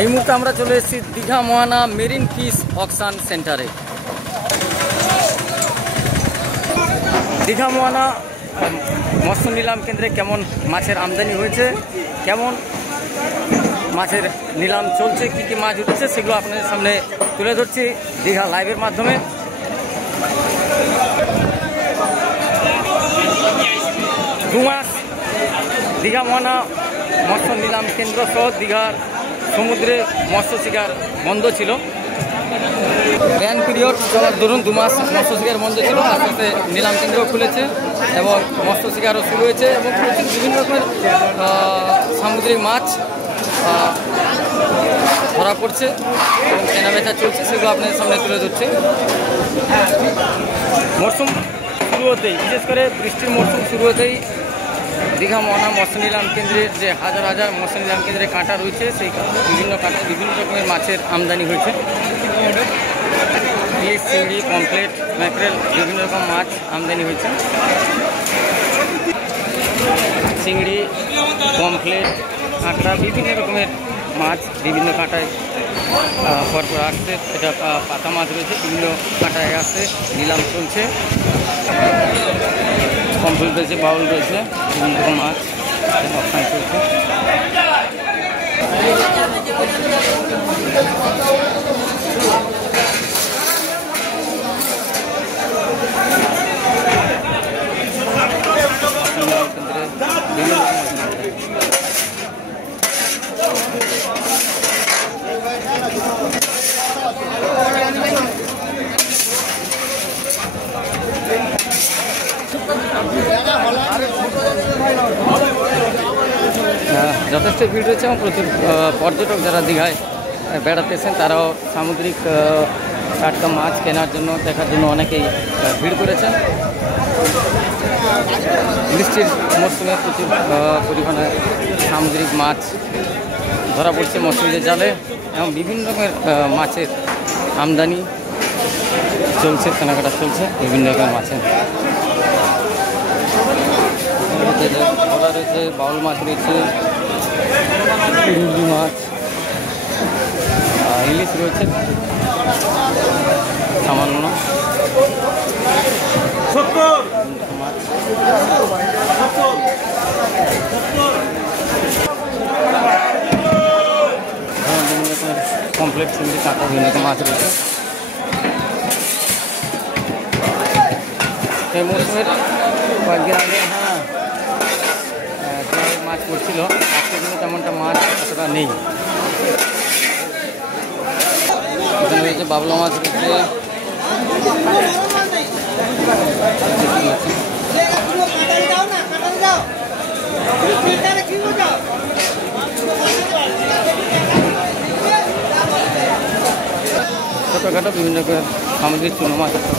এই মুহূর্তে আমরা চলে এসেছি Digha Mohana marine fish auction সেন্টারে। দীঘা মোহনা মৎস্য নিলাম কেন্দ্রে কেমন মাছের আমদানি হয়েছে, কেমন মাছের নিলাম চলছে, কী কী মাছ উঠেছে সেগুলো আপনাদের সামনে তুলে ধরছি দীঘা লাইভের মাধ্যমে। দু মাস দীঘা মোহনা মৎস্য নিলাম কেন্দ্র সহ দীঘার সমুদ্রে মৎস্য শিকার বন্ধ ছিল। ব্যান পিরিয়ড চলার দরুন 2 মাস মৎস্য শিকার বন্ধ ছিল, আস্তে আস্তে নিলাম কেন্দ্র খুলেছে এবং মৎস্য শিকারও শুরু হয়েছে এবং প্রচুর বিভিন্ন রকমের সামুদ্রিক মাছ ধরা পড়ছে এবং কেনাবেচা চলছে, সেগুলো আপনাদের সামনে তুলে ধরছে। মরশুম শুরু হতেই, বিশেষ করে বৃষ্টির মরশুম শুরু হতেই দীঘা মোহনা মৎস্য নিলাম কেন্দ্রের যে হাজার হাজার মৎস্য নিলাম কেন্দ্রে কাঁটা রয়েছে, সেই বিভিন্ন কাঁটায় বিভিন্ন রকমের মাছের আমদানি হয়েছে। ইলিশ, চিংড়ি, পমফ্রেট, ম্যাকরেল বিভিন্ন রকম মাছ আমদানি হয়েছে। চিংড়ি, পমফ্রেট, কাঁকড়া বিভিন্ন রকমের মাছ বিভিন্ন কাঁটায় পরপর আসছে। এটা পাতা মাছ রয়েছে, বিভিন্ন কাঁটায় আসছে, নিলাম চলছে। পমফ্রেট রয়েছে, বাউল রয়েছে, বিভিন্ন রকম মাছ অপশান চলছে। যথেষ্ট ভিড় রয়েছে এবং প্রচুর পর্যটক যারা দীঘায় বেড়াতে এসেছেন তারাও সামুদ্রিক টাটকা মাছ কেনার জন্য, দেখার জন্য অনেকেই ভিড় করেছেন। বৃষ্টির মরশুমে প্রচুর পরিমাণে সামুদ্রিক মাছ ধরা পড়ছে মৎস্যজীবীদের জালে এবং বিভিন্ন রকমের মাছের আমদানি চলছে, কেনাকাটা চলছে বিভিন্ন রকমের মাছের। ভোলা রয়েছে, বাউল মাছ রয়েছে, রুই মাছ, ইলিশ রয়েছে সামান্য মাছ। কমপ্লেট চিংড়ি, কাঁটা বিভিন্ন রকম মাছ রয়েছে। এই মৌসুমের কয়েকদিন আগে মাছ পড়ছিল, আজকে কিন্তু তেমনটা মাছ এতটা নেই। এখানে রয়েছে বাবলা মাছ রয়েছে, ছোটোখাটো বিভিন্ন সামুদ্রিক চুনো মাছ আছে।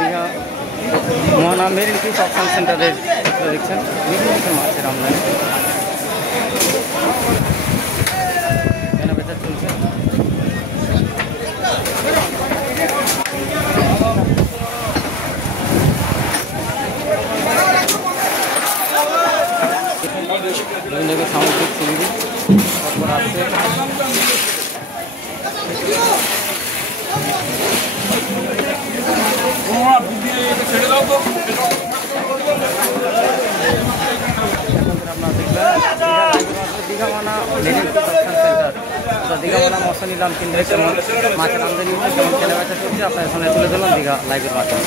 Digha Mohana marine fish auction সেন্টারের দেখছেন বিভিন্ন রকম মাছের আমদানি, কেনাবেচা চলছে। বিভিন্ন রকম সামুদ্রিক চিংড়ি তারপর আসছে। আপনারা দেখবেন Digha Mohana marine fish auction centre, Digha Mohana মৎস্য নিলাম কেন্দ্রে কেমন মাছের আমদানি হচ্ছে, কেমন কেনাবেচা চলছে আপনার সামনে তুলে ধরলাম দীঘা লাইভের মাধ্যমে।